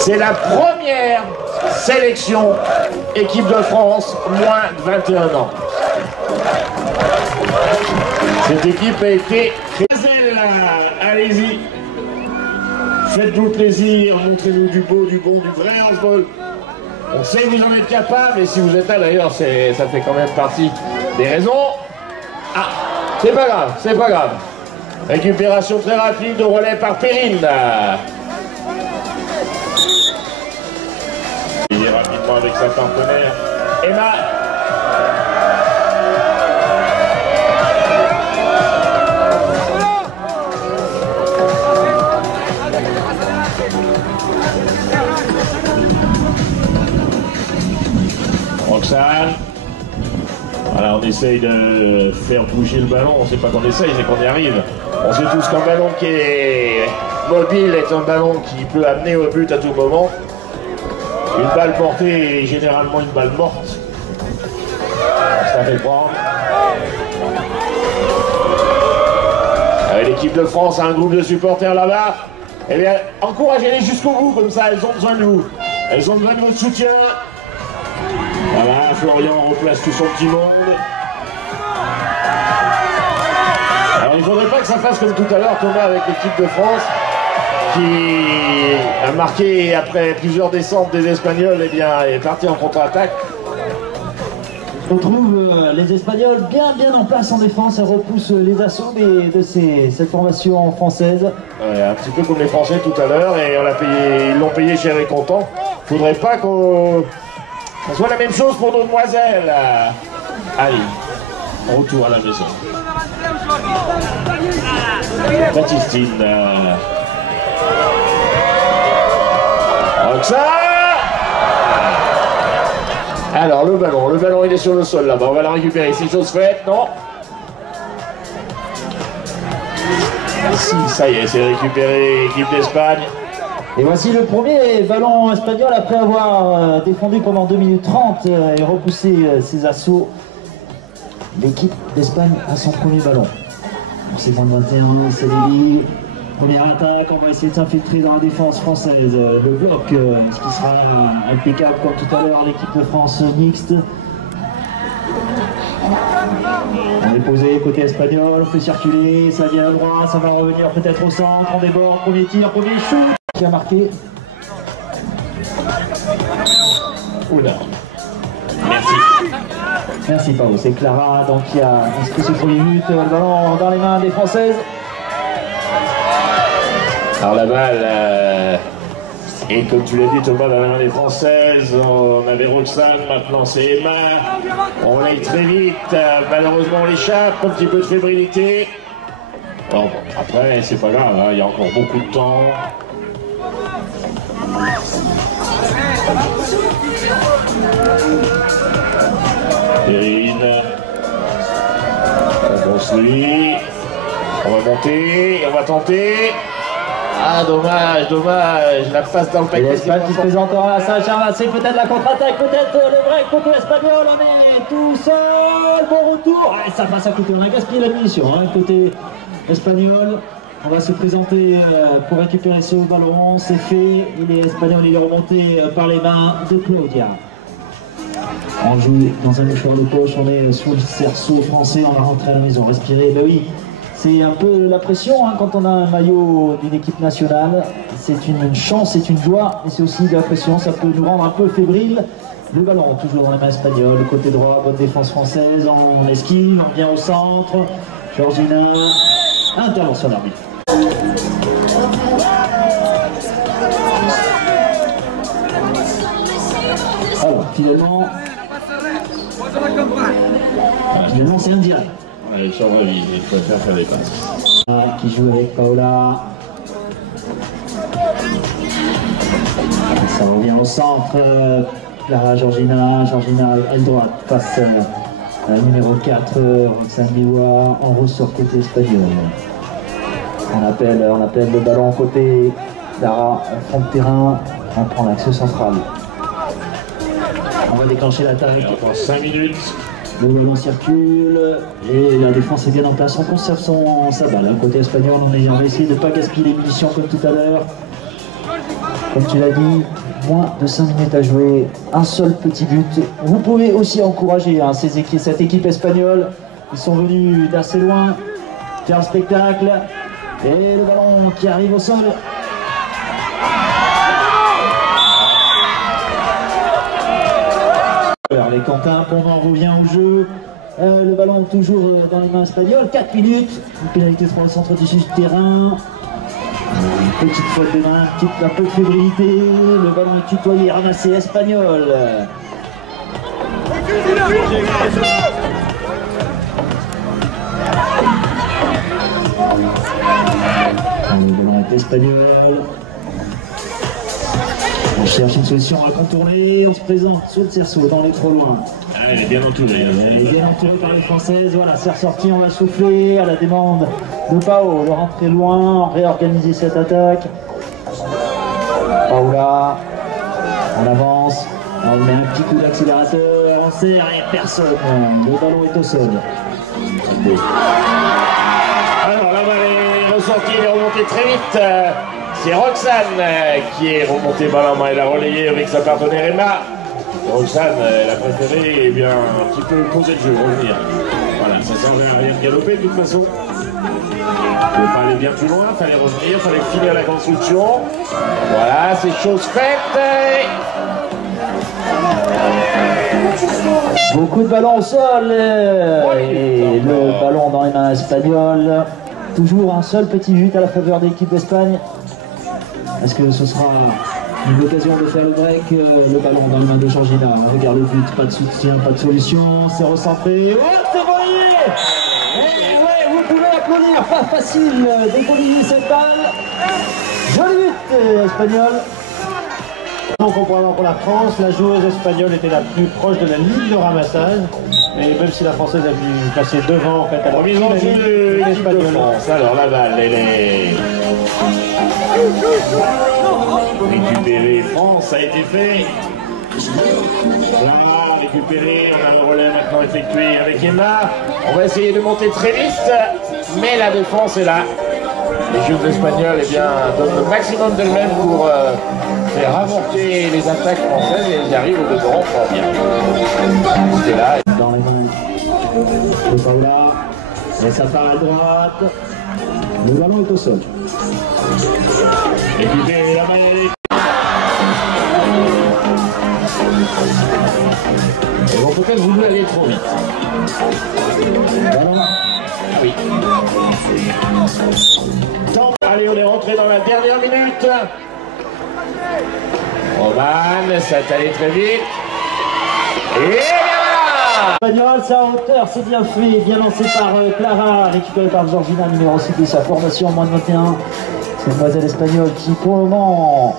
C'est la première sélection équipe de France moins de 21 ans. Cette équipe a été créée. Allez-y, faites-vous plaisir, montrez-nous du beau, du bon, du vrai handball. On sait que vous en êtes capable, et si vous êtes là d'ailleurs, ça fait quand même partie des raisons. Ah, c'est pas grave, c'est pas grave. Récupération très rapide au relais par Perrine. Il est rapidement avec sa partenaire Emma. Roxane. Voilà, on essaye de faire bouger le ballon. On ne sait pas qu'on essaye, c'est qu'on y arrive. On sait tous qu'un ballon qui est mobile est un ballon qui peut amener au but à tout moment. Une balle portée est généralement une balle morte. Ça fait prendre. L'équipe de France a un groupe de supporters là-bas. Eh bien, encouragez-les jusqu'au bout, comme ça, elles ont besoin de vous. Elles ont besoin de votre soutien. Voilà, Florian replace tout son petit monde. Alors, il ne faudrait pas que ça fasse comme tout à l'heure, Thomas, avec l'équipe de France, qui a marqué, après plusieurs descentes des Espagnols, eh bien, est parti en contre-attaque. On trouve les Espagnols bien en place en défense, et repoussent les assauts de cette formation française. Un petit peu comme les Français tout à l'heure, et ils l'ont payé cher et content. Il ne faudrait pas qu'on soit la même chose pour nos demoiselles. Allez, retour à la maison. Baptistine. Roxane. Alors le ballon il est sur le sol là-bas, on va la récupérer, c'est chose faite, non? Si, ça y est, c'est récupéré, équipe d'Espagne. Et voici le premier ballon espagnol après avoir défendu pendant 2 minutes 30 et repoussé ses assauts. L'équipe d'Espagne a son premier ballon. C'est moins de 21, c'est Lily. Première attaque, on va essayer de s'infiltrer dans la défense française. Le bloc, ce qui sera impeccable comme tout à l'heure, l'équipe de France mixte. On est posé côté espagnol, on fait circuler, ça vient à droite, ça va revenir peut-être au centre, on déborde, premier tir, premier shoot qui a marqué. Oula. Merci. Merci Pao, c'est Clara donc qui a inscrit ce premier but, le ballon dans les mains des Françaises. Alors la balle, et comme tu l'as dit Thomas, dans la main des Françaises, on avait Roxane, maintenant c'est Emma. On aille très vite, malheureusement on l'échappe, un petit peu de fébrilité. Alors, bon, après c'est pas grave, hein, il y a encore beaucoup de temps. Perrine. On poursuit. On va monter, on va tenter. Ah dommage, la passe dans le paquet. L'Espagne qui se présente encore là, Saint-Germain, c'est peut-être la contre-attaque, peut-être le break côté espagnol, on est tout seul, bon retour. Ouais, ça passe à côté, on a gaspillé la munition, hein, côté espagnol. On va se présenter pour récupérer ce ballon, c'est fait, il est espagnol, il est remonté par les mains de Claudia. On joue dans un mouchoir de poche, on est sous le cerceau français, on va rentrer à la maison, respirer, ben oui. C'est un peu la pression hein, quand on a un maillot d'une équipe nationale. C'est une chance, c'est une joie, mais c'est aussi de la pression. Ça peut nous rendre un peu fébrile. Le ballon, toujours dans les mains espagnoles. Côté droit, bonne défense française. On esquive, on vient au centre. Georgina, intervention d'arbitre. Alors, finalement, c'est indirect. Allez, sur la vie, il faut faire des passes. Qui joue avec Paola. Ça revient au centre. Clara, Georgina, aile droite face à la numéro 4, Roxane Miwa. On ressort côté espagnol. On appelle le ballon côté Clara, fond de terrain. On prend l'axe central. On va déclencher l'attaque. Encore 5 minutes. Le ballon circule et la défense est bien en place. On conserve sa balle. Côté espagnol, on va essayer de ne pas gaspiller les munitions comme tout à l'heure. Comme tu l'as dit, moins de 5 minutes à jouer, un seul petit but. Vous pouvez aussi encourager hein, cette équipe espagnole. Ils sont venus d'assez loin faire le spectacle. Et le ballon qui arrive au sol. Alors les Quentin Pondant revient au jeu. Le ballon toujours dans les mains espagnoles. 4 minutes. Une pénalité 3 au centre du terrain. Une petite faute de main, un peu de fébrilité. Le ballon est tutoyé, ramassé espagnol. Le ballon est espagnol. On cherche une solution à contourner. On se présente sur le cerceau, dans les trop loin. Ah, elle est bien entourée. Elle est bien entourée par les Françaises. Voilà, c'est ressorti, on va souffler à la demande de Pao de rentrer loin, réorganiser cette attaque. Paola, on avance, on met un petit coup d'accélérateur, on serre et personne. Le ballon est au sol. Alors la balle est ressortie, elle est remontée très vite. C'est Roxane qui est remontée balle en main. Elle a relayé avec sa partenaire Emma. Roxane, elle a préféré eh bien, un petit peu poser le jeu, revenir. Voilà, ça servait à rien de galoper de toute façon. Il fallait bien plus loin, il fallait revenir, il fallait finir la construction. Voilà, c'est chose faite. Beaucoup de ballons au sol et le ballon dans les mains espagnoles. Toujours un seul petit but à la faveur de l'équipe d'Espagne. Est-ce que ce sera une occasion de faire le break? Le ballon dans les mains de Georgina. Regarde le but, pas de soutien, pas de solution. C'est recentré. Oh, c'est voyé! Ouais, vous pouvez applaudir. Pas facile d'économiser cette balle. Joli but espagnol. Comprenant pour la France, la joueuse espagnole était la plus proche de la ligne de ramassage. Et même si la française a dû passer devant, en fait, elle a Remise en jeu de l'équipe de France. Alors la balle, elle est récupérée. France a été fait. Là, récupéré. On a le relais maintenant effectué avec Emma. On va essayer de monter très vite, mais la défense est là. Les joueurs espagnols eh bien, donnent le maximum d'elles-mêmes pour faire avorter les attaques françaises et elles y arrivent au devant fort bien. C'est là. Dans les mains de Paola. Et ça part à droite. Le ballon est au sol. Récupérer la main. Ils vont peut-être voulu aller trop vite. Ballon. Ah oui. Allez, on est rentré dans la dernière minute. Roman, ça est allé très vite. Et voilà! Espagnol, c'est en hauteur, c'est bien fait, bien lancé par Clara, récupéré par Georgina, numéro 6 de sa formation en moins de 21. C'est Demoiselle espagnole qui, pour le moment,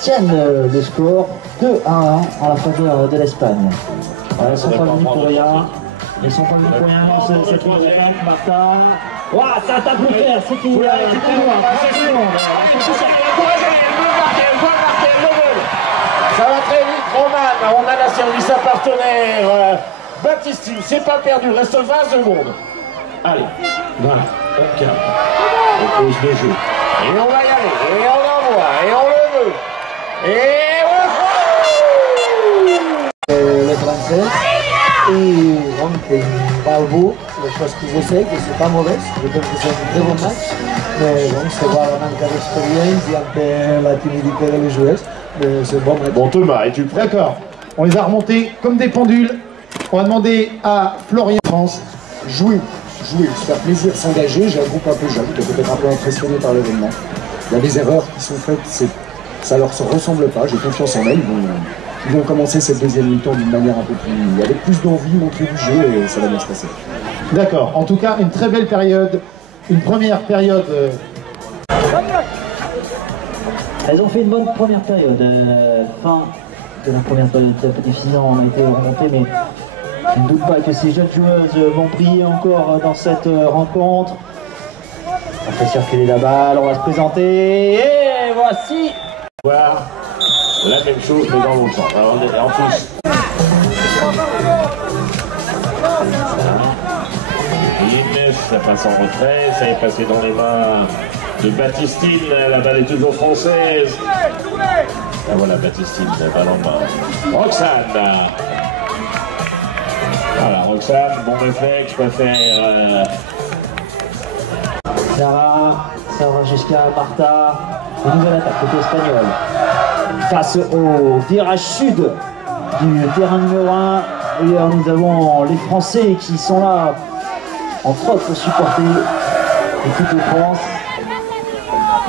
tiennent le score 2-1 en la faveur de l'Espagne. Elles ne sont pas venues pour rien. Ils sont pas venus pour rien dans cette troisième. Martin. Ouah, ça tape le fer, c'est tout. Ça va très vite, Roman. On a la service à partenaire. Baptistine, c'est pas perdu, reste 20 secondes. Allez, voilà, on calme. On pose le jeu. Et on va y aller, et on envoie, et on le veut. Et les Français, et donc bravo, les choses que je sais que c'est pas mauvais, je trouve que c'est un très bon match, mais bon, c'est voir un manque d'expérience et un peu la timidité de les joueurs, mais c'est bon match. bon, Thomas, es-tu prêt? D'accord. On les a remontés comme des pendules. On va demander à Florian France. Jouer, se faire plaisir, s'engager. J'ai un groupe un peu jeune, qui est peut-être un peu impressionné par l'événement. Il y a des erreurs qui sont faites, ça leur se ressemble pas, j'ai confiance en elles. Ils vont commencer cette deuxième mi-temps d'une manière un peu plus, avec plus d'envie, montrer du jeu et ça va bien se passer. D'accord. En tout cas, une très belle période, une première période. Elles ont fait une bonne première période. Fin de la première période, c'est un peu difficile, on a été remonté, mais je ne doute pas que ces jeunes joueuses vont briller encore dans cette rencontre. On fait circuler la balle, on va se présenter, et voici. Voir la même chose, mais dans l'autre sens. Alors, on est en plus. Ça passe en retrait, ça est passé dans les mains de Baptistine, la balle est toujours française. Ah voilà, Baptistine, la balle en main. Roxane. Voilà, Roxane, bon réflexe, préfère... Sarah jusqu'à Martha. Une nouvelle attaque côté espagnol. Face au virage sud du terrain numéro 1. Et nous avons les Français qui sont là, entre autres, pour supporter l'équipe de France.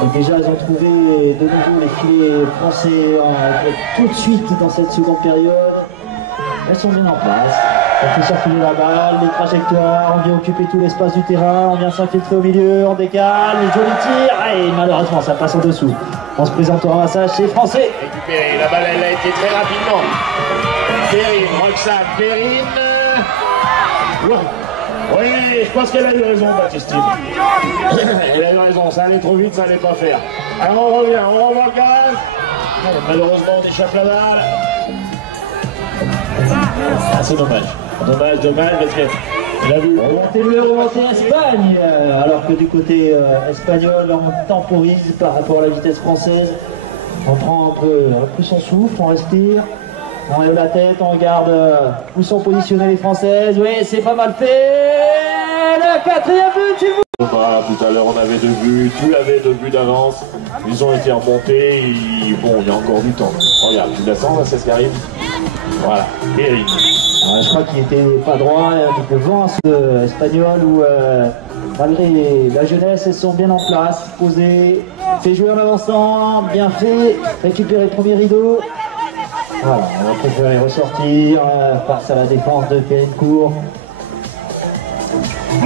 Donc déjà, ils ont trouvé de nouveau les filets français tout de suite dans cette seconde période. Elles sont bien en place. On fait circuler la balle, les trajectoires, on vient occuper tout l'espace du terrain, on vient s'infiltrer au milieu, on décale, les jolis tirs, et malheureusement ça passe en dessous. On se présente au ramassage, c'est français. Récupéré, la balle elle a été très rapidement. Perrine, Roxane, Perrine. Oui, je pense qu'elle a eu raison, Baptistine. Elle a eu raison, ça allait trop vite, ça allait pas faire. Alors on revient, on revoit le gaz. Malheureusement on échappe la balle. Ah, c'est dommage. Dommage, parce qu'il a vu. Remontée Espagne, alors que du côté espagnol, on temporise par rapport à la vitesse française. On prend un peu son souffle, on respire, on lève la tête, on regarde où sont positionnées les Françaises. Oui, c'est pas mal fait. Le quatrième but, s'il vous plaît. Tout à l'heure, on avait 2 buts, tu avais 2 buts d'avance. Ils ont été remontés. Bon, il y a encore du temps. Regarde, tu la sens, là, c'est ce qui arrive. Voilà, Perrine. Je crois qu'il était pas droit devant ce espagnol où malgré la jeunesse, elles sont bien en place, posées, fait jouer en avançant, bien fait, récupérer le premier rideau. Voilà, on va préférer ressortir face à la défense de Périncourt.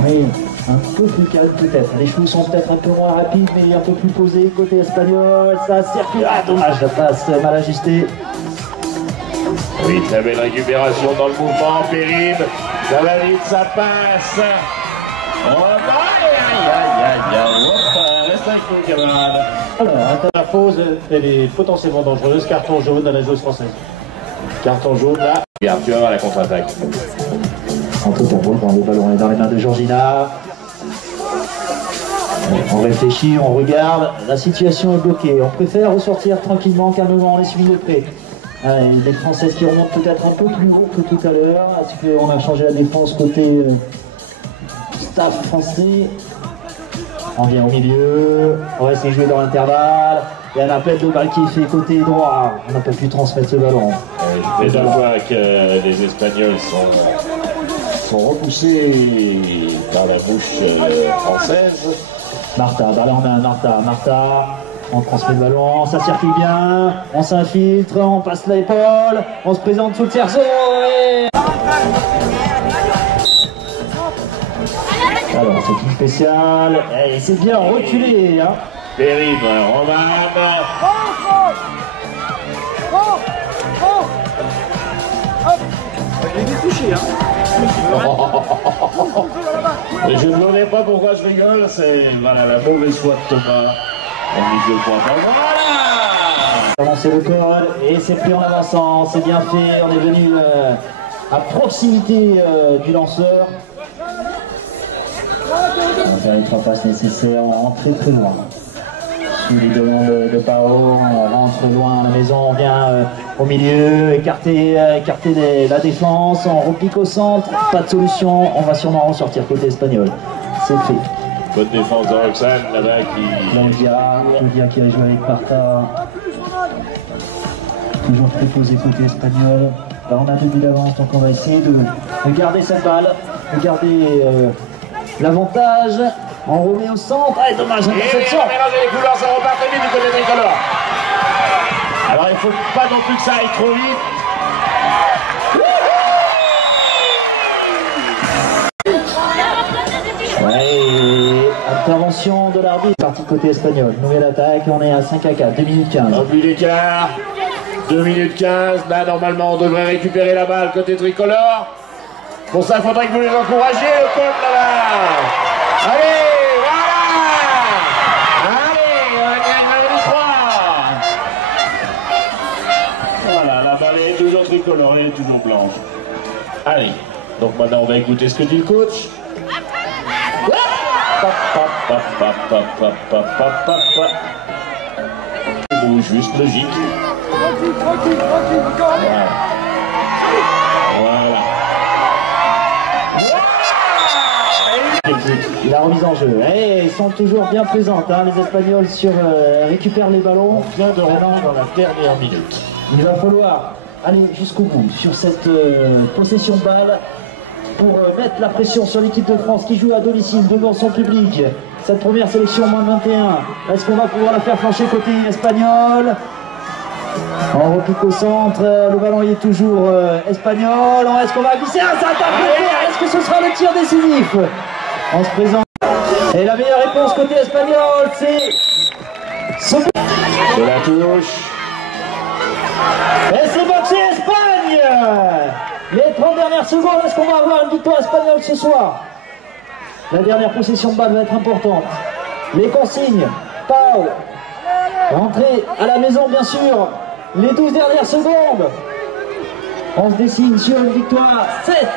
Mais un peu plus calme peut-être. Les chevaux sont peut-être un peu moins rapides, mais un peu plus posés côté espagnol. Ça circule. Ah, dommage, la passe mal ajustée. Oui, très belle récupération dans le mouvement, Perrine. Ça valide, ça passe. Oh, reste un coup, camarade. Alors, la pause, elle est potentiellement dangereuse. Carton jaune à la joueuse française. Carton jaune là. Regarde, tu vas voir la contre-attaque. Entre pour quand le ballon est dans les mains de Georgina. On réfléchit, on regarde, la situation est bloquée. On préfère ressortir tranquillement, calmement, on les suit de près. Les Françaises qui remontent peut-être un peu plus haut que tout à l'heure. Est-ce qu'on a changé la défense côté staff français? On vient au milieu, on va essayer de jouer dans l'intervalle. Il y a un appel de balle qui est fait côté droit. On n'a pas pu transmettre ce ballon. Et je vois que les Espagnols sont repoussés par la bouche française. Martha, balle en main, Martha. On transmet le ballon, ça circule bien, on s'infiltre, on passe l'épaule, on se présente sous le cerceau et... Alors c'est une spéciale, et c'est bien reculé hein. Perrine, Romane. Il est touché Et je ne me pas pourquoi je rigole, c'est voilà, la mauvaise foi de Thomas. Voilà. Avancer le col et c'est pris en avançant, c'est bien fait, on est venu à proximité du lanceur. On va faire les 3 passes nécessaires, on rentre très loin. Sous les demandes de Pao, on rentre loin à la maison, on vient au milieu, écarter la défense, on repique au centre, pas de solution, on va sûrement ressortir côté espagnol. C'est fait. Bonne défense de Roxane là-bas qui... Claudia qui a joué avec Martha. Toujours préposé côté espagnol. Là on a 2 buts d'avance, donc on va essayer de garder cette balle, de garder l'avantage. On remet au centre. Ah, dommage, interception. Et mélanger les couleurs, ça repart très vite du côté tricolore. Alors il ne faut pas non plus que ça aille trop vite. Ouais, intervention de l'arbitre. Partie côté espagnol. Nouvelle attaque, on est à 5-4, 2 minutes 15. Un but d'écart, 2 minutes 15. Là, normalement, on devrait récupérer la balle côté tricolore. Pour ça, il faudrait que vous les encouragiez, le peuple là-bas. Allez, voilà. Allez, on a bien 3. Voilà, la balle est toujours tricolore, elle est toujours blanche. Allez, donc maintenant, on va écouter ce que dit le coach. Bon, juste logique. Tranquille, encore. Voilà. La remise en jeu. Et ils sont toujours bien présents, hein, les Espagnols récupèrent les ballons. On vient de rentrer dans la dernière minute. Il va falloir aller jusqu'au bout sur cette possession de balle pour mettre la pression sur l'équipe de France qui joue à domicile devant son public. Cette première sélection moins de 21. Est-ce qu'on va pouvoir la faire flancher côté espagnol? On repique au centre, le ballon il est toujours espagnol. Est-ce qu'on va glisser un attaque? Est-ce que ce sera le tir décisif? On se présente. Et la meilleure réponse côté espagnol, c'est De la touche. et c'est boxé Espagne. Les 30 dernières secondes, est-ce qu'on va avoir une victoire espagnole ce soir? La dernière possession de balle va être importante. Les consignes, Pau, rentrée à la maison bien sûr. Les 12 dernières secondes. On se dessine sur une victoire 7